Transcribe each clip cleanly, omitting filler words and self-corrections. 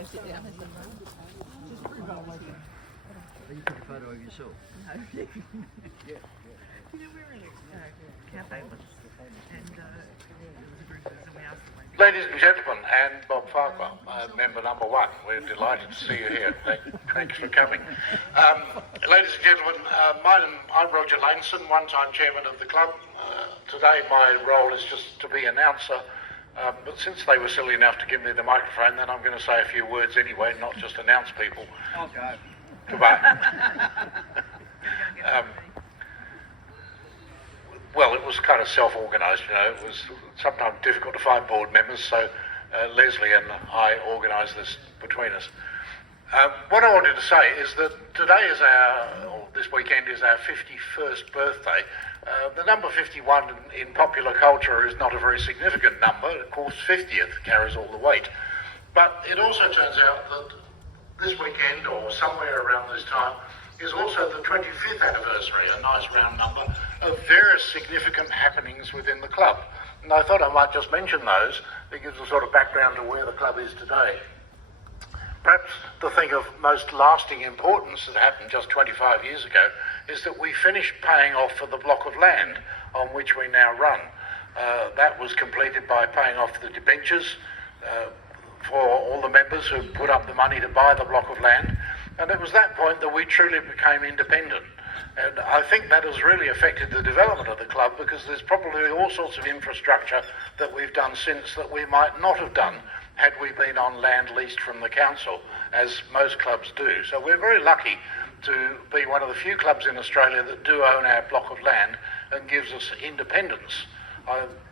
I sit down and You took a photo of yourself. you know, we were in a cafe once, and there was a group of us, and we asked them, like, Ladies and gentlemen, and Bob Farquhar, member number one, we're delighted to see you here. Thanks for coming. Ladies and gentlemen, I'm Roger Laneson, one-time chairman of the club. Today my role is just to be announcer, but since they were silly enough to give me the microphone, then I'm going to say a few words anyway, not just announce people. Okay. Goodbye. Well, it was kind of self-organised, you know. It was sometimes difficult to find board members, so Leslie and I organised this between us. What I wanted to say is that today is this weekend is our 51st birthday. The number 51 in popular culture is not a very significant number. Of course, 50th carries all the weight. But it also turns out that this weekend, or somewhere around this time, is also the 25th anniversary, a nice round number, of various significant happenings within the club. And I thought I might just mention those. It gives a sort of background to where the club is today. Perhaps the thing of most lasting importance that happened just 25 years ago is that we finished paying off for the block of land on which we now run. That was completed by paying off the debentures for all the members who put up the money to buy the block of land. And it was that point that we truly became independent. And I think that has really affected the development of the club, because there's probably all sorts of infrastructure that we've done since that we might not have done had we been on land leased from the council, as most clubs do. So we're very lucky to be one of the few clubs in Australia that do own our block of land and gives us independence,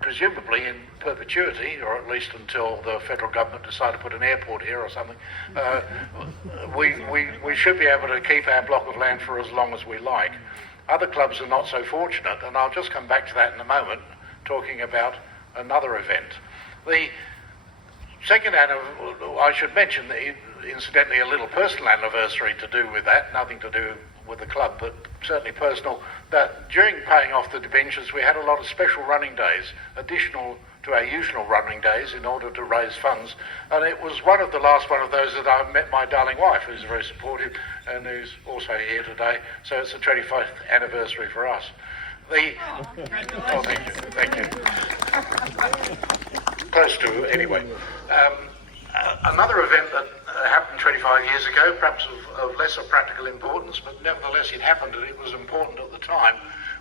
presumably in perpetuity, or at least until the federal government decide to put an airport here or something. We should be able to keep our block of land for as long as we like. Other clubs are not so fortunate, and I'll just come back to that in a moment, talking about another event. The second I should mention, incidentally, a little personal anniversary to do with that, nothing to do with the club, but certainly personal, that during paying off the debentures we had a lot of special running days, additional to our usual running days, in order to raise funds. And it was the last one of those that I met my darling wife, who's very supportive and who's also here today. So it's the 25th anniversary for us. Thank you. Close to, anyway. Another event that happened 25 years ago, perhaps of lesser practical importance, but nevertheless it happened and it was important at the time,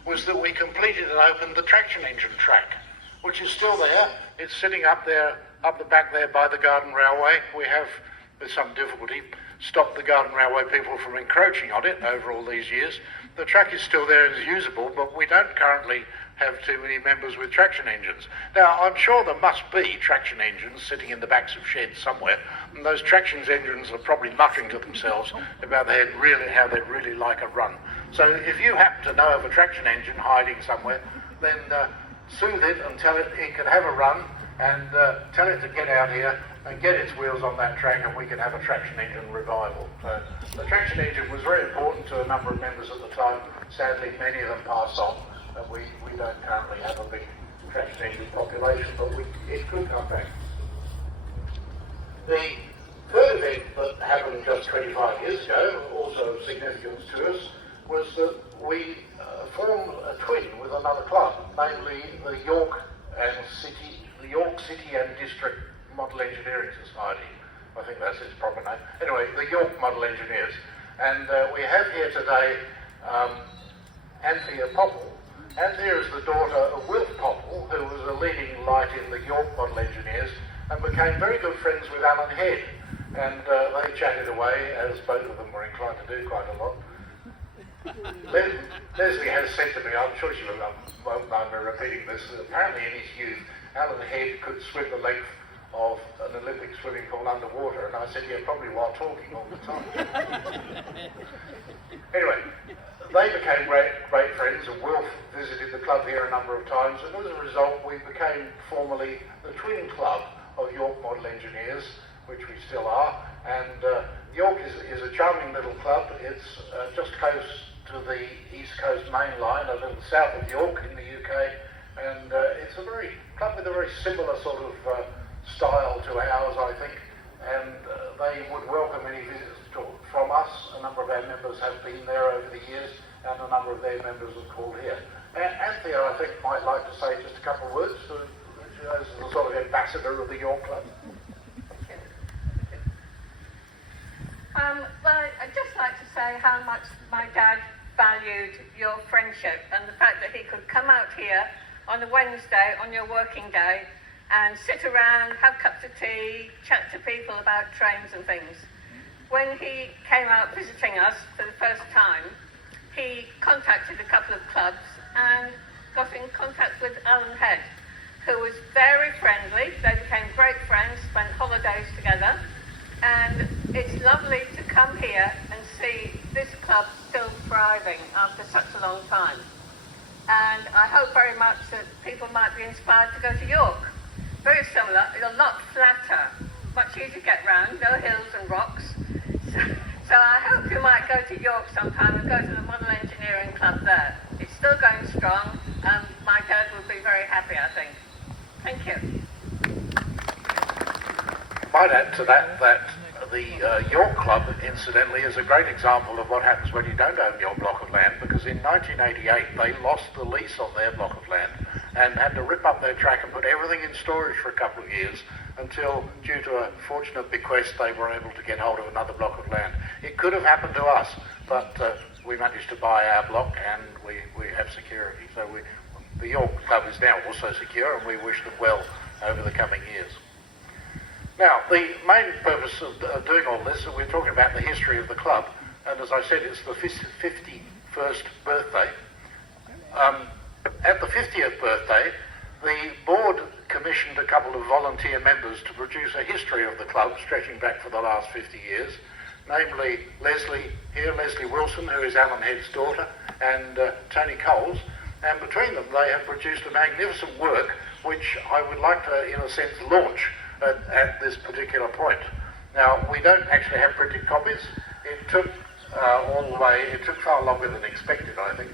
was that we completed and opened the traction engine track, which is still there. It's sitting up the back there by the Garden Railway. We have, with some difficulty, stopped the Garden Railway people from encroaching on it over all these years. The track is still there and is usable, but we don't currently have too many members with traction engines. Now, I'm sure there must be traction engines sitting in the backs of sheds somewhere, and those traction engines are probably muttering to themselves about how they'd really like a run. So if you happen to know of a traction engine hiding somewhere, then soothe it and tell it can have a run, and tell it to get out here and get its wheels on that track, and we can have a traction engine revival. So the traction engine was very important to a number of members at the time. Sadly, many of them passed on. We don't currently have a big traction engine population, but it could come back. The third event that happened just 25 years ago, also of significance to us, was that we formed a twin with another club, namely the York City and District Model Engineering Society. I think that's its proper name. Anyway, the York Model Engineers. And we have here today Anthea Popple. Anthea is the daughter of Wilf Popple, who was a leading light in the York Model Engineers, and became very good friends with Alan Head. And they chatted away, as both of them were inclined to do quite a lot. Leslie has said to me, I'm sure she won't mind me repeating this, that apparently in his youth, Alan Head could swim the length of an Olympic swimming pool underwater, and I said, yeah, probably while talking all the time. Anyway, they became great friends, and Wilf visited the club here a number of times, and as a result we became formally the twin club of York Model Engineers, which we still are. And York is a charming little club. It's just close to the East Coast main line, a little south of York in the UK, and it's a club with a very similar sort of style to ours, I think. And they would welcome any visits from us. A number of our members have been there over the years, and a number of their members have called here. Anthea, I think, might like to say just a couple of words as the sort of ambassador of the York Club. Well, I'd just like to say how much my dad valued your friendship and the fact that he could come out here on a Wednesday, on your working day, and sit around, have cups of tea, chat to people about trains and things. When he came out visiting us for the first time, he contacted a couple of clubs and got in contact with Alan Head, who was very friendly. They became great friends, spent holidays together, and it's lovely to come here and see this club still thriving after such a long time. And I hope very much that people might be inspired to go to York. Very similar, a lot flatter, much easier to get round, no hills and rocks. So I hope you might go to York sometime and go to the Model Engineering Club there. It's still going strong, and my dad would be very happy, I think. Thank you. Might add to that the York Club, incidentally, is a great example of what happens when you don't own your block of land, because in 1988 they lost the lease on their block of land and had to rip up their track and put everything in storage for a couple of years until, due to a fortunate bequest, they were able to get hold of another block of land. It could have happened to us, but we managed to buy our block and we have security. So the York Club is now also secure, and we wish them well over the coming years. Now, the main purpose of doing all this, we're talking about the history of the club, and as I said, it's the 51st birthday. At the 50th birthday, the board commissioned a couple of volunteer members to produce a history of the club stretching back for the last 50 years, namely Leslie Wilson, who is Alan Head's daughter, and Tony Coles, and between them they have produced a magnificent work which I would like to, in a sense, launch at this particular point. Now, we don't actually have printed copies. It took it took far longer than expected, I think.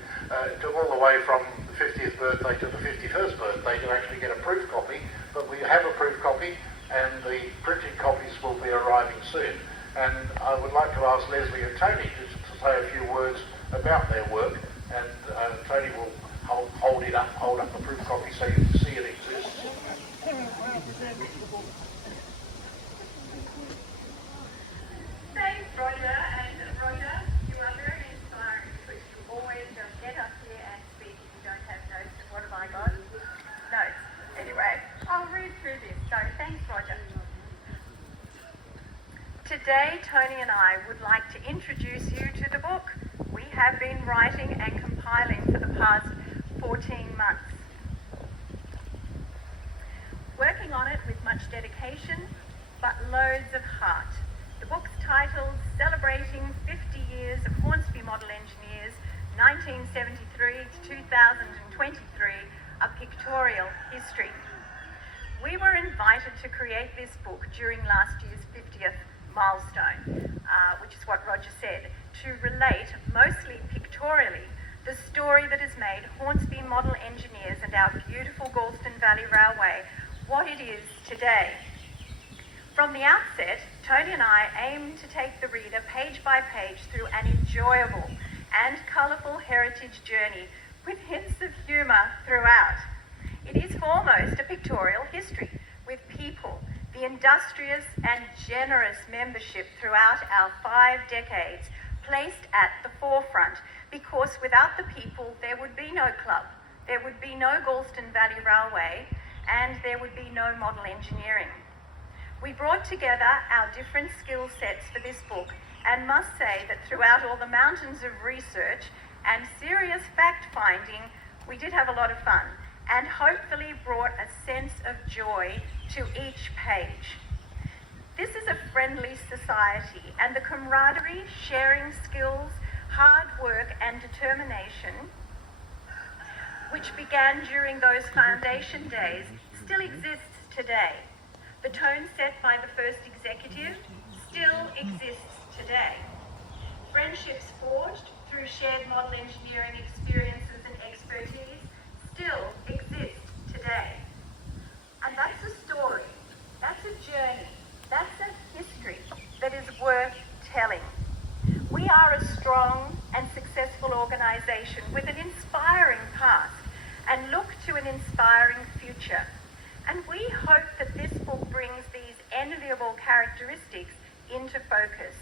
It took all the way from the 50th birthday to the 51st birthday to actually get a proof copy, but we have a proof copy, and the printed copies will be arriving soon. And I would like to ask Leslie and Tony to say a few words about their work, and Tony will hold up the proof copy so you can see it exists. Thanks, Roger. And Roger, you are very inspiring because you always just get up here and speak if you don't have notes. And what have I got? Notes. Anyway, I'll read through this. So thanks, Roger. Today, Tony and I would like to introduce you to the book we have been writing and compiling for the past 14 months. Working on it with much dedication, but loads of heart. The book's titled Celebrating 50 Years of Hornsby Model Engineers, 1973 to 2023, A Pictorial History. We were invited to create this book during last year's 50th milestone, which is what Roger said, to relate, mostly pictorially, the story that has made Hornsby Model Engineers and our beautiful Galston Valley Railway what it is today. From the outset, Tony and I aim to take the reader page by page through an enjoyable and colourful heritage journey with hints of humour throughout. It is foremost a pictorial history with people, the industrious and generous membership throughout our 5 decades placed at the forefront, because without the people there would be no club, there would be no Galston Valley Railway, and there would be no model engineering. We brought together our different skill sets for this book, and must say that throughout all the mountains of research and serious fact-finding, we did have a lot of fun, and hopefully brought a sense of joy to each page. This is a friendly society, and the camaraderie, sharing skills, hard work and determination, which began during those foundation days, still exists today. The tone set by the first executive still exists today. Friendships forged through shared model engineering experiences and expertise still exist today. And that's a story, that's a journey, that's a history strong and successful organisation with an inspiring past and look to an inspiring future. And we hope that this book brings these enviable characteristics into focus.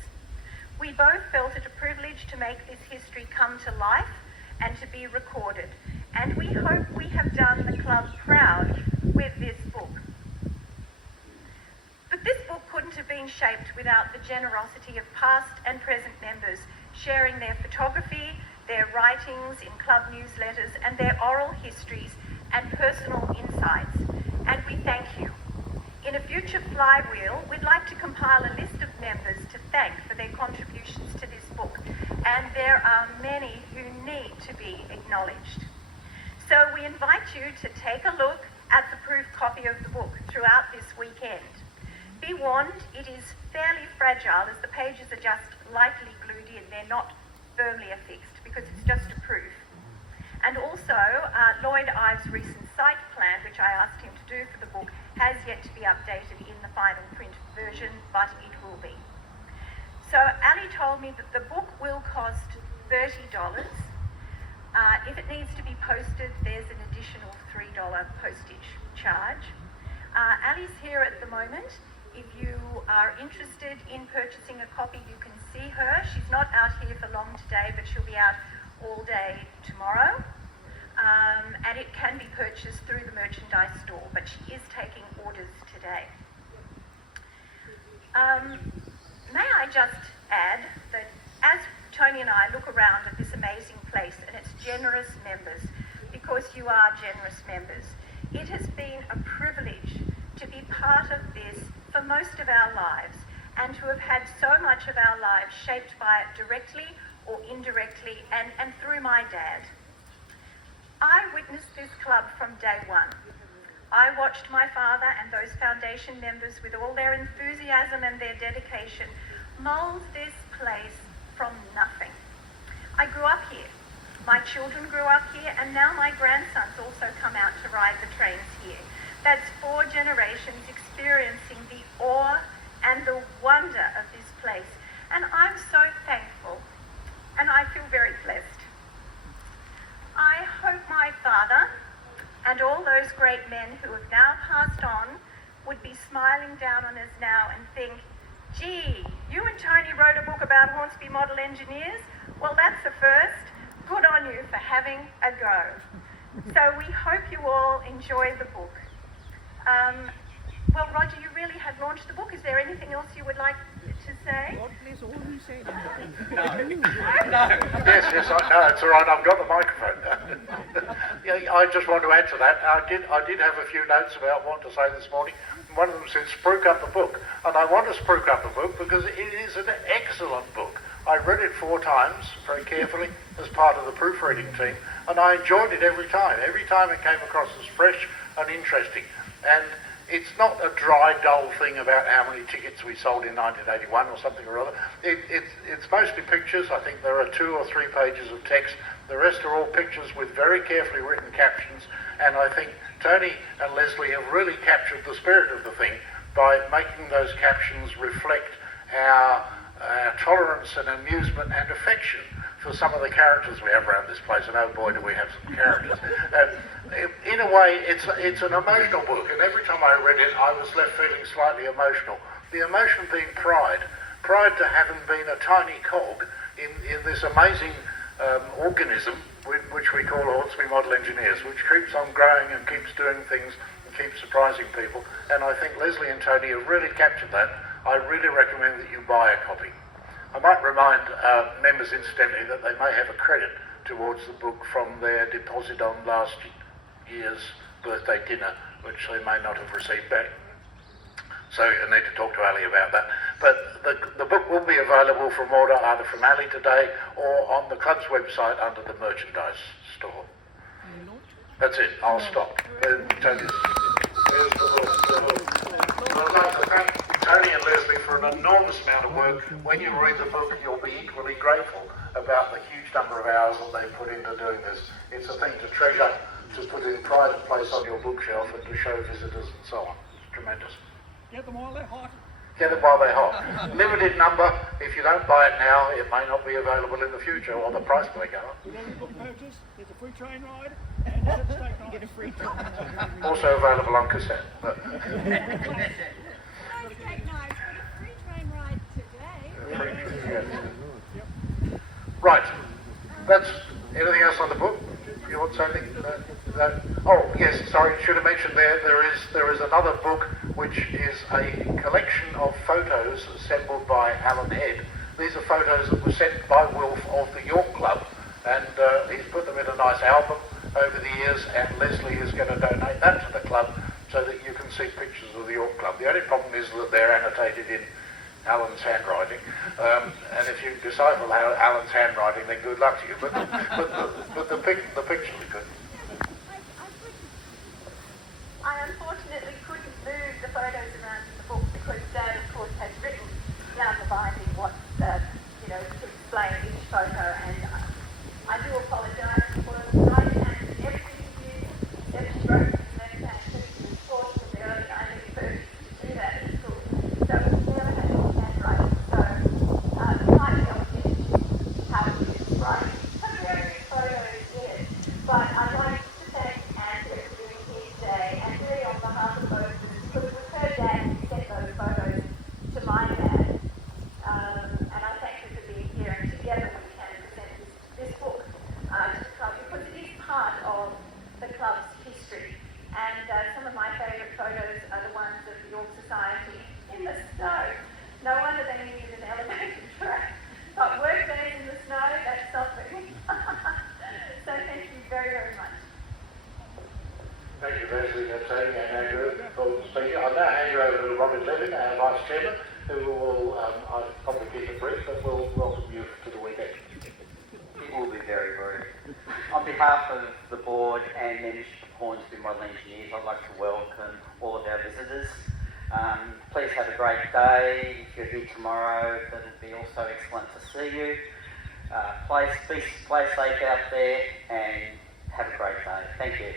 We both felt it a privilege to make this history come to life and to be recorded. And we hope we have done the club proud with this book. But this book couldn't have been shaped without the generosity of past and present members sharing their photography, their writings in club newsletters, and their oral histories and personal insights. And we thank you. In a future flywheel, we'd like to compile a list of members to thank for their contributions to this book, and there are many who need to be acknowledged. So we invite you to take a look at the proof copy of the book throughout this weekend. Be warned, it is fairly fragile as the pages are just lightly glued in. They're not firmly affixed because it's just a proof. And also, Lloyd Ives' recent site plan, which I asked him to do for the book, has yet to be updated in the final print version, but it will be. So Ali told me that the book will cost $30. If it needs to be posted, there's an additional $3 postage charge. Ali's here at the moment. If you are interested in purchasing a copy, you can see her. She's not out here for long today, but she'll be out all day tomorrow. And it can be purchased through the merchandise store, but she is taking orders today. May I just add that as Tony and I look around at this amazing place and its generous members, because you are generous members, it has been a privilege to be part of this for most of our lives and to have had so much of our lives shaped by it directly or indirectly and through my dad. I witnessed this club from day one. I watched my father and those foundation members with all their enthusiasm and their dedication mould this place from nothing. I grew up here. My children grew up here, and now my grandsons also come out to ride the trains here. That's 4 generations experiencing the awe and the wonder of this place. And I'm so thankful, and I feel very blessed. I hope my father and all those great men who have now passed on would be smiling down on us now and think, gee, you and Tony wrote a book about Hornsby Model Engineers? Well, that's the first. Good on you for having a go. So we hope you all enjoy the book. Well, Roger, you really have launched the book. Is there anything else you would like to say? Yes, no, it's all right. I've got the microphone. Yeah, I just want to add to that. I did have a few notes about what to say this morning. One of them said, "Spruik up the book," and I want to spruik up the book because it is an excellent book. I read it 4 times very carefully as part of the proofreading team, and I enjoyed it every time. Every time it came across as fresh and interesting. And it's not a dry, dull thing about how many tickets we sold in 1981 or something or other. It's mostly pictures. I think there are 2 or 3 pages of text. The rest are all pictures with very carefully written captions, and I think Tony and Leslie have really captured the spirit of the thing by making those captions reflect our tolerance and amusement and affection for some of the characters we have around this place, and oh boy do we have some characters. In a way, it's an emotional book, and every time I read it, I was left feeling slightly emotional. The emotion being pride to having been a tiny cog in this amazing organism which we call Hornsby Model Engineers, which keeps on growing and keeps doing things and keeps surprising people. And I think Leslie and Tony have really captured that. I really recommend that you buy a copy. I might remind members, incidentally, that they may have a credit towards the book from their deposit on last year's birthday dinner, which they may not have received back. So I need to talk to Ali about that. But the book will be available from order either from Ali today or on the club's website under the merchandise store. That's it. I'll stop. I'd like to thank Tony and Leslie for an enormous amount of work. When you read the book, you'll be equally grateful about the huge number of hours that they put into doing this. It's a thing to treasure, to put in pride and place on your bookshelf and to show visitors and so on. It's tremendous. Get them while they're hot. Get them while they're hot. Limited number. If you don't buy it now, it may not be available in the future, or the price may go up. With every book purchase, there's a free train ride and a steak night. Get a free trial. Also available on cassette. But No steak knives, but a free train ride today. right. That's anything else on the book? You want something? Oh yes, sorry. Should have mentioned there is another book which is a collection of photos assembled by Alan Head. These are photos that were sent by Wilf of the York Club, and he's put them in a nice album over the years, and Leslie is going to donate that to the club so that you can see pictures of the York Club. The only problem is that they're annotated in Alan's handwriting, and if you decipher Alan's handwriting, then good luck to you. But the pictures are good. I unfortunately couldn't move the photos around in the book because Dad, of course, has written down the binding what, to explain each photo, and I do apologise for writing and everything you used, every stroke and left-hand picture was taught from the early 1930s to do that in school. So we've never had any handwriting, so it might be able to how we use writing. Some very good photos, yes, but I'd like to thank Andrew for being here today, and really on behalf of both of us, because it was her dad who sent those photos to my dad, and I thank her for being here, and together we can present this book to the club, because it is part of the club's history. And some of my favourite photos are the ones of the York Society in the snow. No wonder they needed an elevated track. But work days in the snow, that's something. So thank you very, very much. Thank you, Leslie, and Andrew, for speaking. I'll now hand you over to Robin Levin, our Vice Chairman, who will, I'll probably keep it brief, but will welcome you to the weekend. It will be very brief. On behalf of the board and membership of Hornsby Model Engineers, I'd like to welcome all of our visitors. Please have a great day. If you're here tomorrow, that'll be also excellent to see you. Play safe out there and have a great day. Thank you.